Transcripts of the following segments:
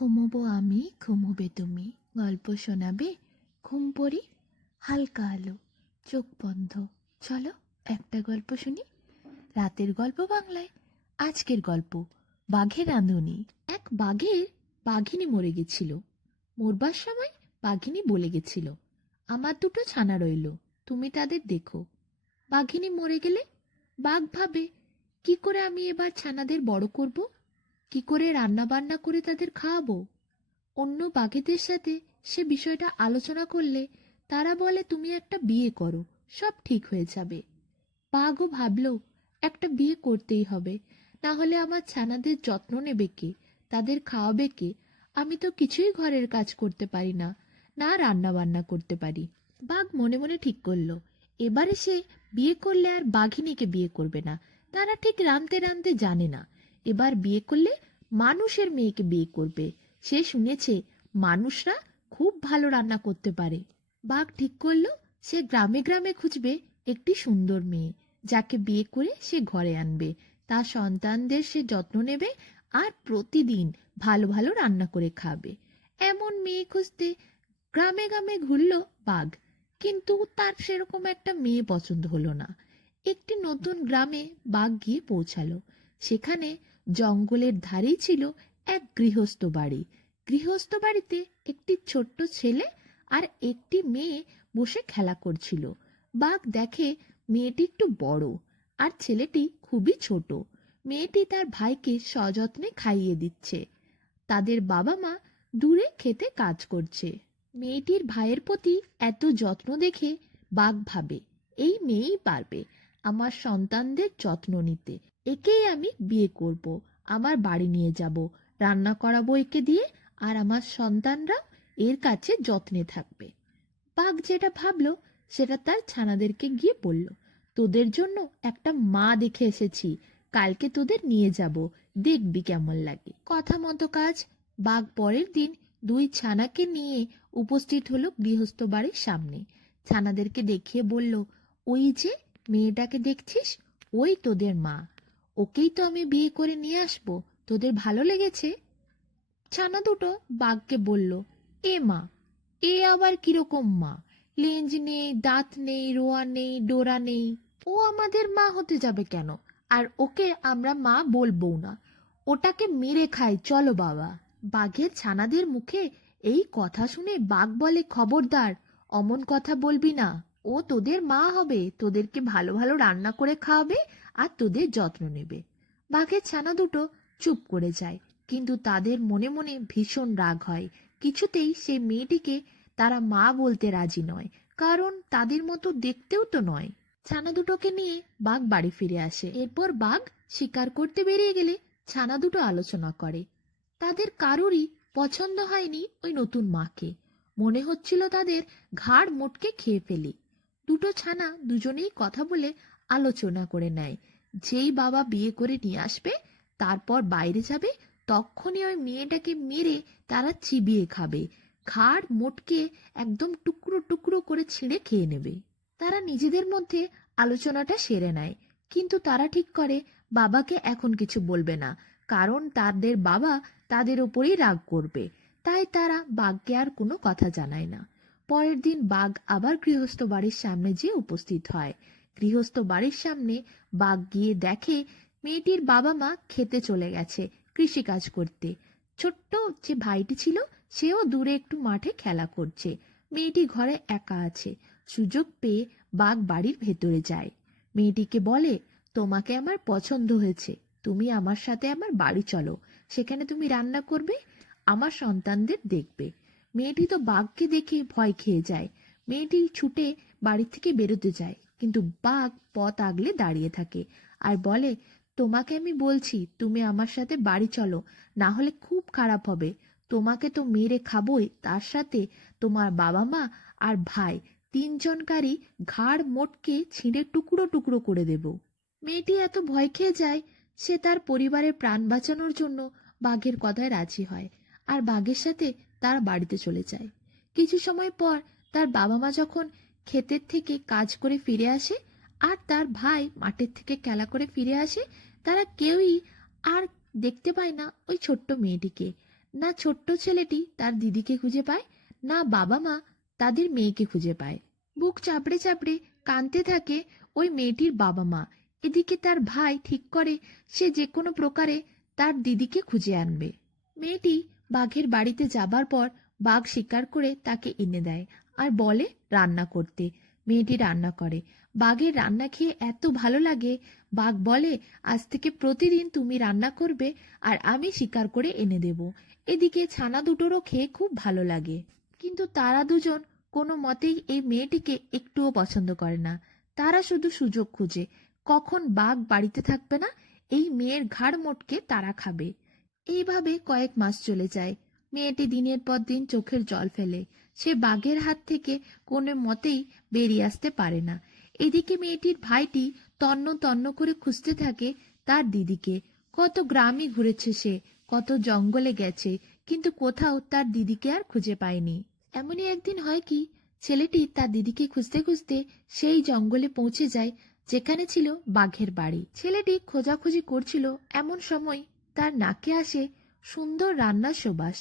ঘুমোবো আমি, ঘুমোবে তুমি, গল্প শোনাবে ঘুম পড়ি, হালকা আলো, চোখ বন্ধ। চলো একটা গল্প শুনি। রাতের গল্প বাংলায়। আজকের গল্প বাঘের রাঁধুনি। এক বাঘের বাঘিনী মরে গেছিল। মরবার সময় বাঘিনী বলে গেছিল, আমার দুটো ছানা রইল, তুমি তাদের দেখো। বাঘিনী মরে গেলে বাঘ ভাবে, কি করে আমি এবার ছানাদের বড় করব, কি করে রান্না বান্না করে তাদের খাওয়াবো। অন্য বাঘেদের সাথে সে বিষয়টা আলোচনা করলে তারা বলে, তুমি একটা বিয়ে করো, সব ঠিক হয়ে যাবে। বাঘও ভাবল, একটা বিয়ে করতেই হবে, না হলে আমার ছানাদের যত্ন নেবে কে, তাদের খাওয়াবে কে। আমি তো কিছুই ঘরের কাজ করতে পারি না, না রান্না বান্না করতে পারি। বাঘ মনে মনে ঠিক করলো, এবারে সে বিয়ে করলে আর বাঘিনীকে বিয়ে করবে না, তারা ঠিক রাঁধতে রাঁধতে জানে না। এবার বিয়ে করলে মানুষের মেয়েকে বিয়ে করবে। সে শুনেছে মানুষরা খুব ভালো রান্না করতে পারে। বাঘ ঠিক করলো, সে গ্রামে গ্রামে খুঁজবে একটি সুন্দর মেয়ে, যাকে বিয়ে করে সে ঘরে আনবে। তার সন্তানদের সে যত্ন নেবে আর প্রতিদিন ভালো ভালো রান্না করে খাবে। এমন মেয়ে খুঁজতে গ্রামে গ্রামে ঘুরল বাঘ, কিন্তু তার সেরকম একটা মেয়ে পছন্দ হলো না। একটি নতুন গ্রামে বাঘ গিয়ে পৌঁছালো। সেখানে জঙ্গলের ধারেই ছিল এক গৃহস্থ বাড়ি। গৃহস্থ বাড়িতে একটি ছোট্ট ছেলে আর একটি মেয়ে বসে খেলা করছিল। বাঘ দেখে মেয়েটি একটু বড় আর ছেলেটি খুবই ছোট। মেয়েটি তার ভাইকে সযত্নে খাইয়ে দিচ্ছে। তাদের বাবা মা দূরে খেতে কাজ করছে। মেয়েটির ভাইয়ের প্রতি এত যত্ন দেখে বাঘ ভাবে, এই মেয়েই পারবে আমার সন্তানদের যত্ন নিতে। একেই আমি বিয়ে করব, আমার বাড়ি নিয়ে যাব, রান্না করাবো একে দিয়ে, আর আমার সন্তানরা এর কাছে যত্নে থাকবে। বাঘ যেটা ভাবলো সেটা তার ছানাদেরকে গিয়ে বলল, তোদের জন্য একটা মা দেখে এসেছি, কালকে তোদের নিয়ে যাব, দেখবি কেমন লাগে। কথা মতো কাজ। বাঘ পরের দিন দুই ছানাকে নিয়ে উপস্থিত হলো গৃহস্থ বাড়ির সামনে। ছানাদেরকে দেখিয়ে বলল, ওই যে মেয়েটাকে দেখছিস, ওই তোদের মা, ওকেই তো আমি বিয়ে করে নিয়ে আসবো, তোদের ভালো লেগেছে? ছানা দুটো বাঘকে বলল, এ মা, এ আবার কিরকম মা? লেজ নেই, দাঁত নেই, রোয়া নেই, ডোরা নেই, ও আমাদের মা হতে যাবে কেন? আর ওকে আমরা মা বলবো না, ওটাকে মেরে খাই, চলো বাবা। বাঘের ছানাদের মুখে এই কথা শুনে বাঘ বলে, খবরদার, অমন কথা বলবি না। ও তোদের মা হবে, তোদেরকে ভালো ভালো রান্না করে খাওয়াবে আর তোদের যত্ন নেবে। বাঘের ছানা দুটো চুপ করে যায়, কিন্তু তাদের মনে মনে ভীষণ রাগ হয়। কিছুতেই সেই মেয়েটিকে তারা মা বলতে রাজি নয়, কারণ তাদের মতো দেখতেও তো নয়। ছানা দুটোকে নিয়ে বাঘ বাড়ি ফিরে আসে। এরপর বাঘ শিকার করতে বেরিয়ে গেলে ছানা দুটো আলোচনা করে। তাদের কারোরই পছন্দ হয়নি ওই নতুন মাকে। মনে হচ্ছিল তাদের ঘাড় মোটকে খেয়ে ফেলি। দুটো ছানা দুজনেই কথা বলে আলোচনা করে নেয়, যেই বাবা বিয়ে করে নিয়ে আসবে, তারপর বাইরে যাবে, তখনই ওই মেয়েটাকে মেরে তারা চিবিয়ে খাবে, ঘাড় মোটকে একদম টুকরো টুকরো করে ছিঁড়ে খেয়ে নেবে। তারা নিজেদের মধ্যে আলোচনাটা সেরে নেয়, কিন্তু তারা ঠিক করে বাবাকে এখন কিছু বলবে না, কারণ তাদের বাবা তাদের ওপরেই রাগ করবে। তাই তারা বাঘকে আর কোনো কথা জানায় না। পরের দিন বাঘ আবার গৃহস্থ বাড়ির সামনে যেয়ে উপস্থিত হয়। গৃহস্থ বাড়ির সামনে বাঘ গিয়ে দেখে মেয়েটির বাবা মা খেতে চলে গেছে কৃষিকাজ করতে। ছোট্ট যে ভাইটি ছিল সেও দূরে একটু মাঠে খেলা করছে। মেয়েটি ঘরে একা আছে। সুযোগ পেয়ে বাঘ বাড়ির ভেতরে যায়। মেয়েটিকে বলে, তোমাকে আমার পছন্দ হয়েছে, তুমি আমার সাথে আমার বাড়ি চলো, সেখানে তুমি রান্না করবে, আমার সন্তানদের দেখবে। মেয়েটি তো বাঘকে দেখে ভয় খেয়ে যায়। মেয়েটি ছুটে বাড়ি থেকে বেরোতে যায়, কিন্তু বাঘ পথ আগলে দাঁড়িয়ে থাকে আর বলে, তোমাকে আমি বলছি তুমি আমার সাথে বাড়ি চলো, না হলে খুব খারাপ হবে। তোমাকে তো মেরে খাবোই, তার সাথে তোমার বাবা মা আর ভাই তিনজনকারই ঘাড় মোটকে ছিঁড়ে টুকরো টুকরো করে দেব। মেয়েটি এত ভয় খেয়ে যায়, সে তার পরিবারের প্রাণ বাঁচানোর জন্য বাঘের কথায় রাজি হয় আর বাঘের সাথে তার বাড়িতে চলে যায়। কিছু সময় পর তার বাবা মা যখন ক্ষেতের থেকে কাজ করে ফিরে আসে আর তার ভাই মাঠের থেকে খেলা করে ফিরে আসে, তারা কেউই আর দেখতে পায় না ওই ছোট্ট মেয়েটিকে। না ছোট্ট ছেলেটি তার দিদিকে খুঁজে পায়, না বাবা মা তাদের মেয়েকে খুঁজে পায়। বুক চাপড়ে চাপড়ে কাঁদতে থাকে ওই মেয়েটির বাবা মা। এদিকে তার ভাই ঠিক করে সে যে কোনো প্রকারে তার দিদিকে খুঁজে আনবে। মেয়েটি বাঘের বাড়িতে যাবার পর বাঘ শিকার করে তাকে এনে দেয় আর বলে রান্না করতে। মেয়েটি রান্না করে। বাঘের রান্না খেয়ে এত ভালো লাগে, বাঘ বলে আজ থেকে প্রতিদিন তুমি রান্না করবে আর আমি শিকার করে এনে দেব। এদিকে ছানা দুটোরও খেয়ে খুব ভালো লাগে, কিন্তু তারা দুজন কোনো মতেই এই মেয়েটিকে একটুও পছন্দ করে না। তারা শুধু সুযোগ খুঁজে, কখন বাঘ বাড়িতে থাকবে না এই মেয়ের ঘাড় মোটকে তারা খাবে। এইভাবে কয়েক মাস চলে যায়। মেয়েটি দিনের পর দিন চোখের জল ফেলে। সে বাঘের হাত থেকে কোনো মতেই বেরিয়ে আসতে পারে না। এদিকে মেয়েটির ভাইটি তন্ন তন্ন করে খুঁজতে থাকে তার দিদিকে। কত গ্রামই ঘুরেছে সে, কত জঙ্গলে গেছে, কিন্তু কোথাও তার দিদিকে আর খুঁজে পায়নি। এমনই একদিন হয় কি, ছেলেটি তার দিদিকে খুঁজতে খুঁজতে সেই জঙ্গলে পৌঁছে যায় যেখানে ছিল বাঘের বাড়ি। ছেলেটি খোঁজাখুঁজি করছিল, এমন সময় তার নাকে আসে সুন্দর রান্নার সুবাস।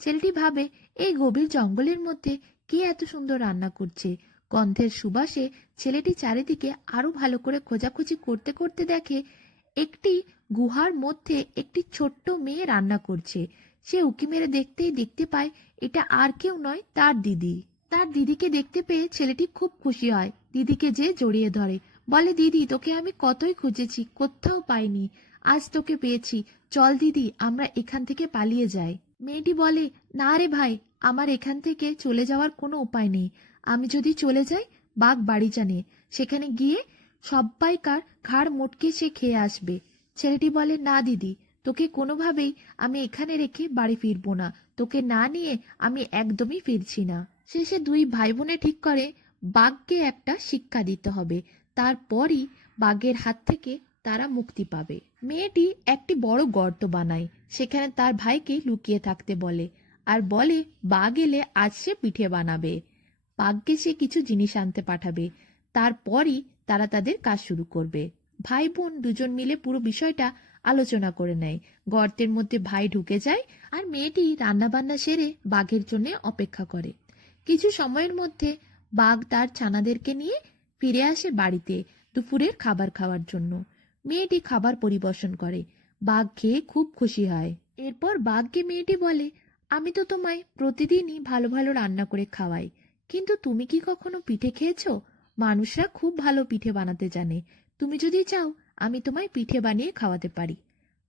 ছেলেটি ভাবে এই গভীর জঙ্গলের মধ্যে কে এত সুন্দর রান্না করছে। গন্ধের সুবাসে ছেলেটি চারিদিকে আরো ভালো করে খোঁজাখুঁজি করতে করতে দেখে একটি গুহার মধ্যে একটি ছোট্ট মেয়ে রান্না করছে। সে উঁকি মেরে দেখতেই দেখতে পায় এটা আর কেউ নয়, তার দিদি। তার দিদিকে দেখতে পেয়ে ছেলেটি খুব খুশি হয়, দিদিকে যে জড়িয়ে ধরে, বলে দিদি তোকে আমি কতই খুঁজেছি, কোথাও পাইনি, আজ তোকে পেয়েছি, চল দিদি আমরা এখান থেকে পালিয়ে যাই। মেয়েটি বলে না রে ভাই, আমার এখান থেকে চলে যাওয়ার কোনো উপায় নেই। আমি যদি চলে যাই বাঘ বাড়ি জানে, সেখানে গিয়ে সব্বাইকার ঘাড় মোটকে সে খেয়ে আসবে। ছেলেটি বলে না দিদি, তোকে কোনোভাবেই আমি এখানে রেখে বাড়ি ফিরবো না, তোকে না নিয়ে আমি একদমই ফিরছি না। শেষে দুই ভাই বোনে ঠিক করে বাঘকে একটা শিক্ষা দিতে হবে, তারপরই বাঘের হাত থেকে তারা মুক্তি পাবে। মেয়েটি একটি বড় গর্ত বানায়, সেখানে তার ভাইকে লুকিয়ে থাকতে বলে আর বলে বাঘ এলে আজ সে পিঠে বানাবে। বাঘকে সে কিছু জিনিস আনতে পাঠাবে, তারপরই তারা তাদের কাজ শুরু করবে। ভাই বোন দুজন মিলে পুরো বিষয়টা আলোচনা করে নেয়। গর্তের মধ্যে ভাই ঢুকে যায় আর মেয়েটি রান্না বান্না সেরে বাঘের জন্য অপেক্ষা করে। কিছু সময়ের মধ্যে বাঘ তার ছানাদেরকে নিয়ে ফিরে আসে বাড়িতে দুপুরের খাবার খাওয়ার জন্য। মেয়েটি খাবার পরিবেশন করে, বাঘ খেয়ে খুব খুশি হয়। এরপর বাঘকে মেয়েটি বলে আমি তো তোমায় প্রতিদিনই ভালো ভালো রান্না করে খাওয়াই, কিন্তু তুমি কি কখনো পিঠে খেয়েছো? মানুষরা খুব ভালো পিঠে বানাতে জানে, তুমি যদি চাও আমি তোমায় পিঠে বানিয়ে খাওয়াতে পারি।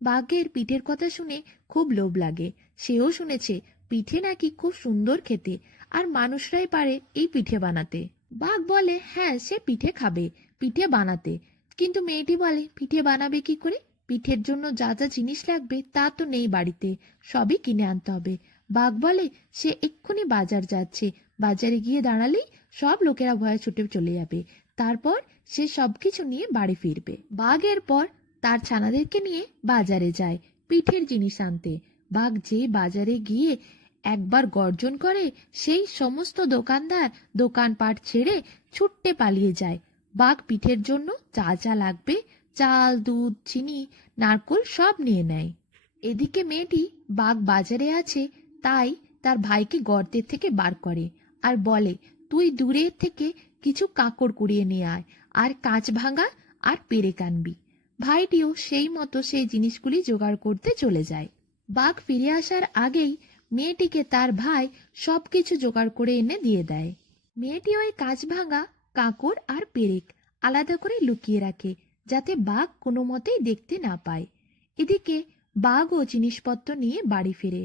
বাঘের পিঠের কথা শুনে খুব লোভ লাগে, সেও শুনেছে পিঠে নাকি খুব সুন্দর খেতে আর মানুষরাই পারে এই পিঠে বানাতে। বাঘ বলে হ্যাঁ সে পিঠে খাবে, পিঠে বানাতে, কিন্তু মেয়েটি বলে পিঠে বানাবে কি করে? পিঠের জন্য যা যা জিনিস লাগবে তা তো নেই বাড়িতে, সবই কিনে আনতে হবে। বাঘ বলে সে এক্ষুনি বাজার যাচ্ছে, বাজারে গিয়ে দাঁড়ালেই সব লোকেরা ভয়ে ছুটে চলে যাবে, তারপর সে সবকিছু নিয়ে বাড়ি ফিরবে। বাঘ এরপর তার ছানাদেরকে নিয়ে বাজারে যায় পিঠের জিনিস আনতে। বাঘ যে বাজারে গিয়ে একবার গর্জন করে, সেই সমস্ত দোকানদার দোকানপাট ছেড়ে ছুটতে পালিয়ে যায়। বাঘ পিঠের জন্য যা যা লাগবে চাল, দুধ, চিনি, নারকোল সব নিয়ে নেয়। এদিকে মেয়েটি বাঘ বাজারে আছে তাই তার ভাইকে গর্তের থেকে বার করে আর বলে তুই দূরের থেকে কিছু কাঁকড় কুড়িয়ে নিয়ে আয় আর কাঁচ ভাঙা আর পেরেক আনবি। ভাইটিও সেই মতো সেই জিনিসগুলি জোগাড় করতে চলে যায়। বাঘ ফিরে আসার আগেই মেয়েটিকে তার ভাই সবকিছু জোগাড় করে এনে দিয়ে দেয়। মেয়েটি ওই কাঁচ ভাঙা কাঁকড় আর পেরেক আলাদা করে লুকিয়ে রাখে, যাতে বাঘ কোনো মতেই দেখতে না পায়। এদিকে বাঘও জিনিসপত্র নিয়ে বাড়ি ফিরে,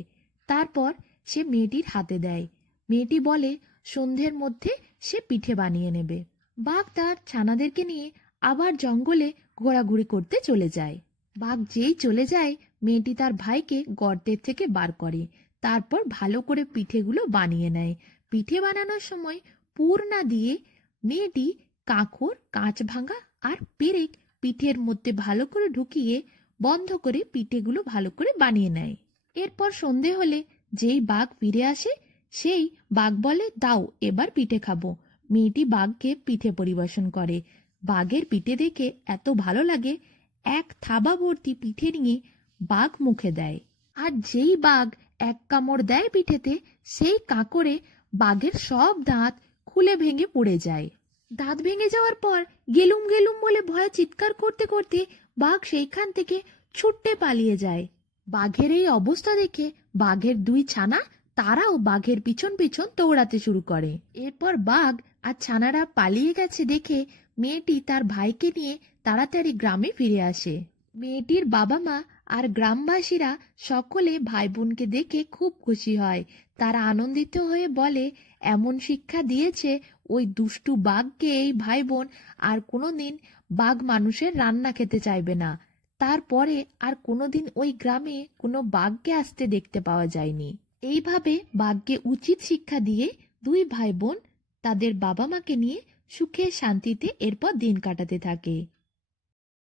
তারপর সে মেয়েটির হাতে দেয়। মেয়েটি বলে সন্ধ্যের মধ্যে সে পিঠে বানিয়ে নেবে। বাঘ তার ছানাদেরকে নিয়ে আবার জঙ্গলে ঘোরাঘুরি করতে চলে যায়। বাঘ যেই চলে যায় মেয়েটি তার ভাইকে গর্তের থেকে বার করে, তারপর ভালো করে পিঠেগুলো বানিয়ে নেয়। পিঠে বানানোর সময় পুর না দিয়ে মেয়েটি কাঁকড়, কাঁচ ভাঙা আর পেরেক পিঠের মধ্যে ভালো করে ঢুকিয়ে বন্ধ করে পিঠেগুলো ভালো করে বানিয়ে নেয়। এরপর সন্ধে হলে যেই বাঘ ফিরে আসে সেই বাঘ বলে দাও এবার পিঠে খাবো। মেয়েটি বাঘকে পিঠে পরিবেশন করে। বাঘের পিঠে দেখে এত ভালো লাগে, এক থাবা ভর্তি পিঠে নিয়ে বাঘ মুখে দেয়। আর যেই বাঘ এক কামড় দেয় পিঠেতে, সেই কাঁকড়ে বাঘের সব দাঁত খুলে ভেঙে পড়ে যায়। দাঁত ভেঙে যাওয়ার পর গেলুম গেলুম বলে ভয়ে চিৎকার করতে করতে বাঘ সেইখান থেকে ছুট্টে পালিয়ে যায়। বাঘের এই অবস্থা দেখে বাঘের দুই ছানা তারাও বাঘের পিছন পিছন দৌড়াতে শুরু করে। এরপর বাঘ আর ছানারা পালিয়ে গেছে দেখে মেয়েটি তার ভাইকে নিয়ে তাড়াতাড়ি গ্রামে ফিরে আসে। মেয়েটির বাবা মা আর গ্রামবাসীরা সকলে ভাই বোনকে দেখে খুব খুশি হয়। তারা আনন্দিত হয়ে বলে, এমন শিক্ষা দিয়েছে ওই দুষ্টু বাঘকে এই ভাই বোন আর কোনোদিন বাঘ মানুষের রান্না খেতে চাইবে না। তারপরে আর কোনোদিন ওই গ্রামে কোনো বাঘকে আসতে দেখতে পাওয়া যায়নি। এইভাবে বাঘকে উচিত শিক্ষা দিয়ে দুই ভাই বোন তাদের বাবা মাকে নিয়ে সুখে শান্তিতে এরপর দিন কাটাতে থাকে।